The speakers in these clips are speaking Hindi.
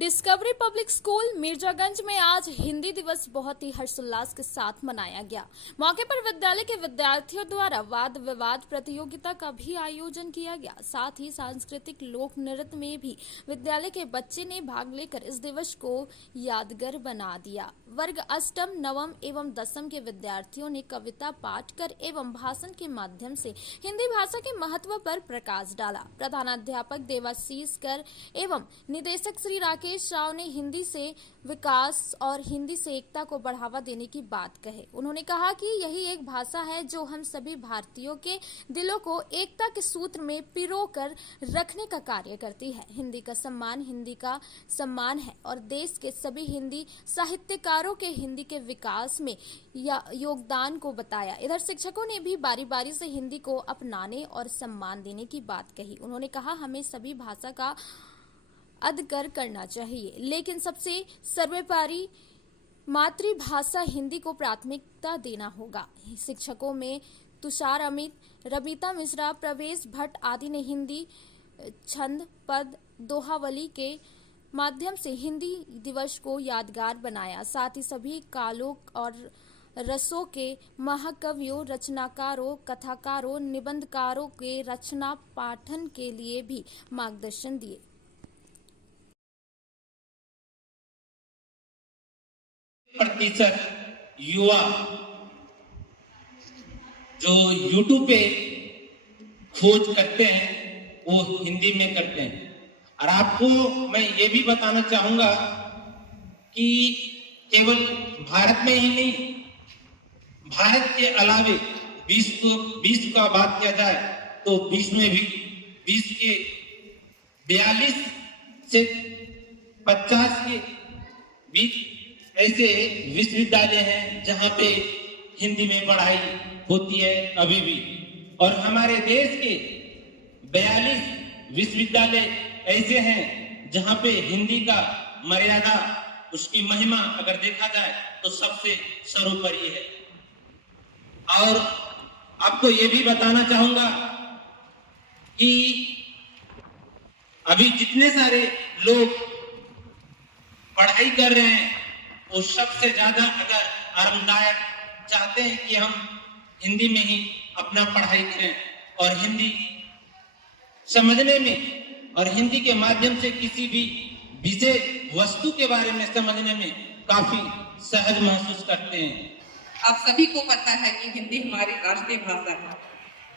डिस्कवरी पब्लिक स्कूल मिर्जागंज में आज हिंदी दिवस बहुत ही हर्षोल्लास के साथ मनाया गया। मौके पर विद्यालय के विद्यार्थियों द्वारा वाद विवाद प्रतियोगिता का भी आयोजन किया गया। साथ ही सांस्कृतिक लोक नृत्य में भी विद्यालय के बच्चे ने भाग लेकर इस दिवस को यादगार बना दिया। वर्ग अष्टम, नवम एवं दसम के विद्यार्थियों ने कविता पाठ कर एवं भाषण के माध्यम से हिंदी भाषा के महत्व पर प्रकाश डाला। प्रधानाध्यापक देवाशीष कर एवं निदेशक श्री राकेश राव ने हिंदी से विकास और हिंदी से एकता को बढ़ावा देने की बात कही। उन्होंने कहा कि यही एक भाषा है जो हम सभी भारतीयों के दिलों को एकता के सूत्र में पिरोकर रखने का कार्य करती है। हिंदी का सम्मान है और देश के सभी हिंदी साहित्यकारों के हिंदी के विकास में योगदान को बताया। इधर शिक्षकों ने भी बारी बारी से हिंदी को अपनाने और सम्मान देने की बात कही। उन्होंने कहा हमें सभी भाषा का आदर करना चाहिए, लेकिन सबसे सर्वोपरि मातृभाषा हिंदी को प्राथमिकता देना होगा। शिक्षकों में तुषार अमित, रबीता मिश्रा, प्रवेश भट्ट आदि ने हिंदी छंद, पद, दोहावली के माध्यम से हिंदी दिवस को यादगार बनाया। साथ ही सभी कालों और रसों के महाकवियों, रचनाकारों, कथाकारों, निबंधकारों के रचना पाठन के लिए भी मार्गदर्शन दिए। प्रतिशत युवा जो YouTube पे खोज करते हैं वो हिंदी में करते हैं। और आपको मैं ये भी बताना चाहूंगा कि केवल भारत में ही नहीं, भारत के अलावे विश्व का बात किया जाए तो विश्व में भी विश्व के 42 से 50 के बीच ऐसे विश्वविद्यालय हैं जहां पे हिंदी में पढ़ाई होती है अभी भी। और हमारे देश के 42 विश्वविद्यालय ऐसे हैं जहां पे हिंदी का मर्यादा, उसकी महिमा अगर देखा जाए तो सबसे सर्वोपरि है। और आपको ये भी बताना चाहूंगा कि अभी जितने सारे लोग पढ़ाई कर रहे हैं वो सबसे ज्यादा अगर आरामदायक चाहते हैं कि हम हिंदी में ही अपना पढ़ाई करें और हिंदी समझने में और हिंदी के माध्यम से किसी भी विषय वस्तु के बारे में समझने में काफी सहज महसूस करते हैं। आप सभी को पता है कि हिंदी हमारी राष्ट्रीय भाषा है।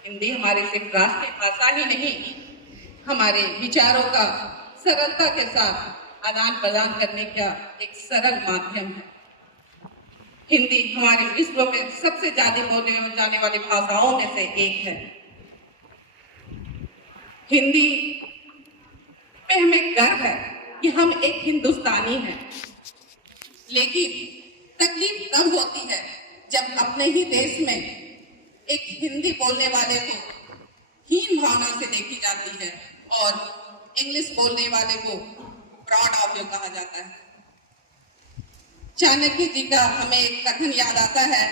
हिंदी हमारी सिर्फ राष्ट्रीय भाषा ही नहीं, हमारे विचारों का सरलता के साथ आदान प्रदान करने का एक सरल माध्यम है। हिंदी हमारे विश्व में सबसे ज्यादा बोले जाने वाली भाषाओं में से एक है। हिंदी पे हमें गर्व है कि हम एक हिंदुस्तानी हैं, लेकिन तकलीफ तब होती है जब अपने ही देश में एक हिंदी बोलने वाले को हीन भावना से देखी जाती है और इंग्लिश बोलने वाले को ब्रॉड ऑफ व्यू कहा जाता है। चाणक्य जी का हमें एक कथन याद आता है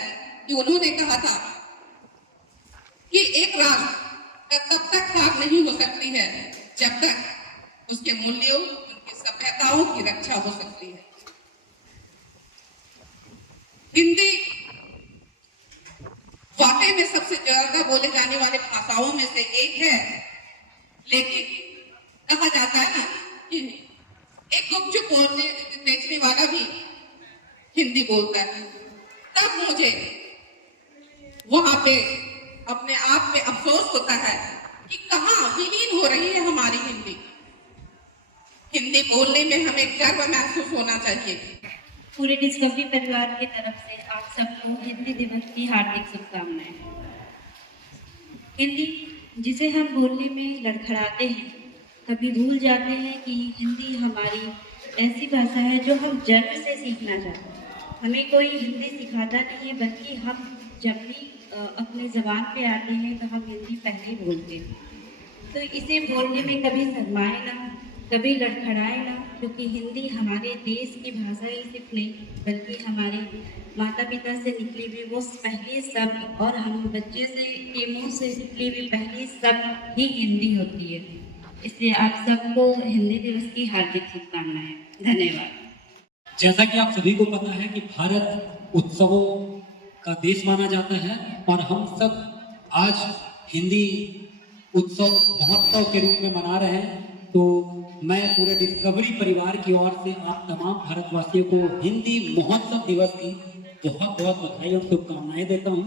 कि उन्होंने कहा था कि एक राष्ट्र तब तक खाक नहीं हो सकती है जब तक उसके मूल्यों, उनकी सभ्यताओं की रक्षा हो सकती है। हिंदी वाकई में सबसे ज्यादा बोले जाने वाले भाषाओं में से एक है, लेकिन कहा जाता है ना कि एक गुपचुप बेचने वाला भी हिंदी बोलता है। तब मुझे वहां पे अपने आप में अफसोस होता है कि कहाँ विलीन हो रही है हमारी हिंदी। हिंदी बोलने में हमें गर्व महसूस होना चाहिए। पूरे डिस्कवरी परिवार की तरफ से आप सबको हिंदी दिवस की हार्दिक शुभकामनाएं। हिंदी जिसे हम बोलने में लड़खड़ाते हैं, कभी भूल जाते हैं कि हिंदी हमारी ऐसी भाषा है जो हम जन्म से सीखना चाहते हैं। हमें कोई हिंदी सिखाता नहीं है, बल्कि हम जब भी अपने ज़बान पे आते हैं तो हम हिंदी पहले बोलते हैं। तो इसे बोलने में कभी शर्माए ना, कभी लड़खड़ाए ना, क्योंकि हिंदी हमारे देश की भाषा ही सिर्फ नहीं बल्कि हमारे माता पिता से निकली हुई वो पहले शब्द और हम बच्चे से के मुँह से निकली हुई पहली शब्द ही हिंदी होती है। इसलिए आप सबको हिंदी दिवस की हार्दिक शुभकामनाएं। धन्यवाद। जैसा कि आप सभी को पता है कि भारत उत्सवों का देश माना जाता है और हम सब आज हिंदी उत्सव महोत्सव के रूप में मना रहे हैं, तो मैं पूरे डिस्कवरी परिवार की ओर से आप तमाम भारतवासियों को हिंदी महोत्सव दिवस की बहुत बहुत बधाई और शुभकामनाएं देता हूं।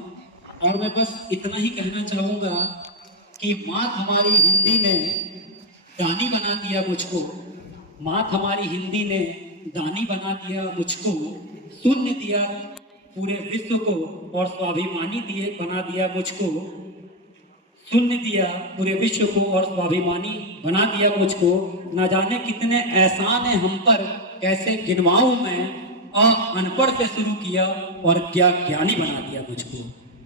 और मैं बस इतना ही कहना चाहूँगा कि मात हमारी हिंदी ने दानी बना दिया मुझको, मात हमारी हिंदी ने दानी बना दिया मुझको, शून्य दिया पूरे विश्व को और स्वाभिमानी बना दिया मुझको, शून्य दिया पूरे विश्व को और स्वाभिमानी बना दिया मुझको। न जाने कितने एहसान है हम पर, कैसे गिनवाऊं मैं, अनपढ़ से शुरू किया और क्या ज्ञानी बना दिया मुझको।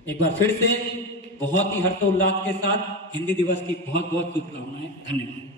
एक बार फिर से बहुत ही हर्षोल्लास के साथ हिंदी दिवस की बहुत बहुत शुभकामनाएं। धन्यवाद।